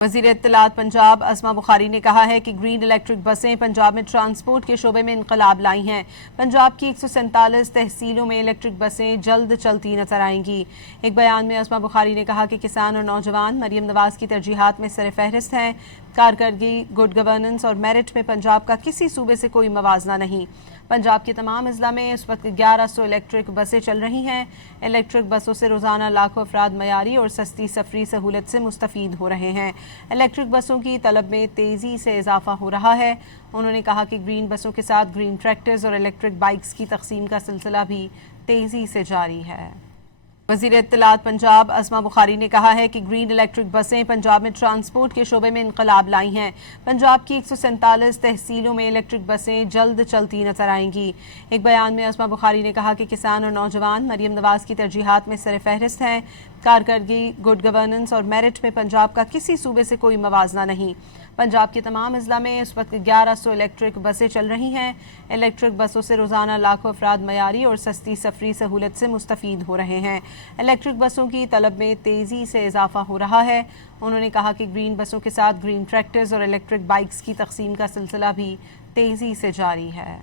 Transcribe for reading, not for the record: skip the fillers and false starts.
वज़ीर इत्तलात पंजाब असमा बुखारी ने कहा है कि ग्रीन इलेक्ट्रिक बसें पंजाब में ट्रांसपोर्ट के शोबे में इनकलाब लाई हैं। पंजाब की 147 तहसीलों में इलेक्ट्रिक बसें जल्द चलती नजर आएंगी। एक बयान में असमा बुखारी ने कहा कि किसान और नौजवान मरियम नवाज की तरजीहात में सर फहरिस्त हैं। कारकर्दगी, गुड गवर्नेंस और मेरिट में पंजाब का किसी सूबे से कोई मवाजना नहीं। पंजाब के तमाम अजला में इस वक्त 1100 इलेक्ट्रिक बसें चल रही हैं। इलेक्ट्रिक बसों से रोज़ाना लाखों अफराद मयारी और सस्ती सफरी सहूलत से मुस्तफ़ीद हो रहे हैं। इलेक्ट्रिक बसों की तलब में तेज़ी से इजाफा हो रहा है। उन्होंने कहा कि ग्रीन बसों के साथ ग्रीन ट्रैक्टर्स और इलेक्ट्रिक बाइक्स की तकसीम का सिलसिला भी तेज़ी से जारी है। वज़ीर इत्तलात पंजाब असमा बुखारी ने कहा है कि ग्रीन इलेक्ट्रिक बसें पंजाब में ट्रांसपोर्ट के शोबे में इनकलाब लाई हैं। पंजाब की 147 तहसीलों में इलेक्ट्रिक बसें जल्द चलती नजर आएंगी। एक बयान में असमा बुखारी ने कहा कि किसान और नौजवान मरियम नवाज की तरजीहात में सर फहरिस्त हैं। कारकर्दगी, गुड गवर्नेंस और मेरिट में पंजाब का किसी सूबे से कोई मवाजना नहीं। पंजाब के तमाम अजला में इस वक्त 1100 इलेक्ट्रिक बसें चल रही हैं। इलेक्ट्रिक बसों से रोज़ाना लाखों अफराद मयारी और सस्ती सफरी सहूलत से मुस्तफ़ीद हो रहे हैं। इलेक्ट्रिक बसों की तलब में तेज़ी से इजाफा हो रहा है। उन्होंने कहा कि ग्रीन बसों के साथ ग्रीन ट्रैक्टर्स और इलेक्ट्रिक बाइक्स की तकसीम का सिलसिला भी तेज़ी से जारी है।